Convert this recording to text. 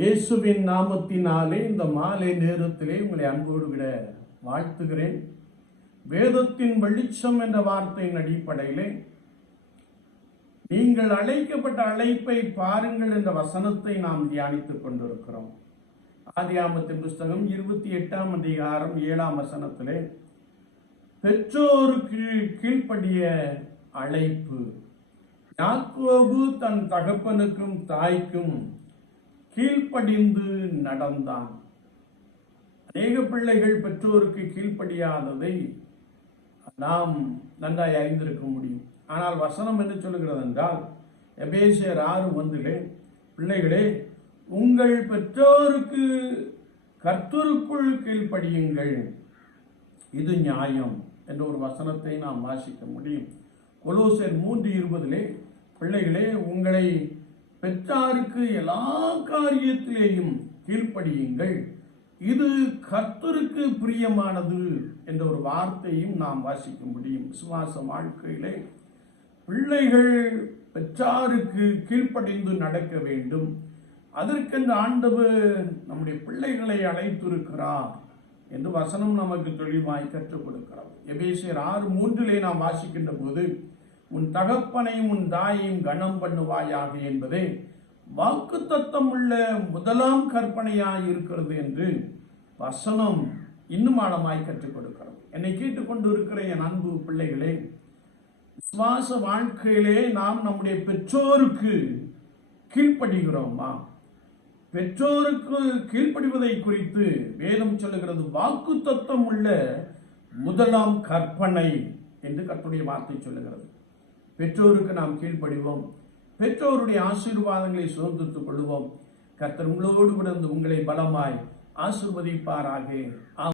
இயேசுவின் நாமத்தினாலே இந்த மாலை நேரத்திலே உங்களை அன்போடு விட வாழ்த்துகிறேன். வேதத்தின் வெளிச்சம் என்ற வார்த்தையின் அடிப்படையிலே நீங்கள் அழைக்கப்பட்ட அழைப்பை பாருங்கள் என்ற வசனத்தை நாம் தியானித்துக் கொண்டிருக்கிறோம். ஆதியாமத்தின் புஸ்தகம் இருபத்தி எட்டாம் அதிகாரம் ஏழாம் வசனத்திலே பெற்றோருக்கு கீழ்ப்படிய அழைப்பு. யாக்கோபு தன் தகப்பனுக்கும் தாய்க்கும் கீழ்ப்படிந்து நடந்தான். அநேக பிள்ளைகள் பெற்றோருக்கு கீழ்ப்படியாததை நாம் நன்றாய் அறிந்திருக்க முடியும். ஆனால் வசனம் என்ன சொல்கிறது என்றால் எபேசியர் ஆறு ஒன்றிலே பிள்ளைகளே உங்கள் பெற்றோருக்கு கர்த்தருக்குள் கீழ்ப்படியுங்கள். இது நியாயம் என்ற ஒரு வசனத்தை நாம் வாசிக்க முடியும். கொலோசர் மூன்று இருபதிலே பிள்ளைகளே உங்களை பெற்றாருக்கு எல்லா காரியத்திலேயும் கீழ்ப்படியுங்கள். இது கர்த்தருக்கு பிரியமானது என்ற ஒரு வார்த்தையும் நாம் வாசிக்க முடியும். விசுவாச வாழ்க்கையிலே பிள்ளைகள் பெற்றாருக்கு கீழ்ப்படிந்து நடக்க வேண்டும். அதற்கென்று ஆண்டவர் நம்முடைய பிள்ளைகளை அழைத்திருக்கிறார் என்று வசனம் நமக்கு தெளிவாய் கற்றுக் கொடுக்கிறது. எபேசியர் ஆறு மூன்றிலே நாம் வாசிக்கின்ற போது உன் தகப்பனையும் உன் தாயையும் கனம் பண்ணுவாயாக என்பதே வாக்கு தத்தம் உள்ள முதலாம் கற்பனையாய் இருக்கிறது என்று வசனம் இன்னும் ஆழமாய் கற்றுக் கொடுக்கிறோம் என்னை கேட்டுக்கொண்டு இருக்கிற என் அன்பு பிள்ளைகளே விசுவாச வாழ்க்கையிலே நாம் நம்முடைய பெற்றோருக்கு கீழ்ப்படுகிறோமா? பெற்றோருக்கு கீழ்ப்படிவதை குறித்து வேதம் சொல்லுகிறது வாக்கு தத்துவம் உள்ள முதலாம் கற்பனை என்று கற்றுடைய வார்த்தை சொல்லுகிறது. பெற்றோருக்கு நாம் கீழ்ப்படிவோம். பெற்றோருடைய ஆசீர்வாதங்களை சுதந்திரத்துக் கொள்வோம் கர்த்தர் உங்களோடு கூட உங்களை பலமாய் ஆசிர்வதிப்பாராக.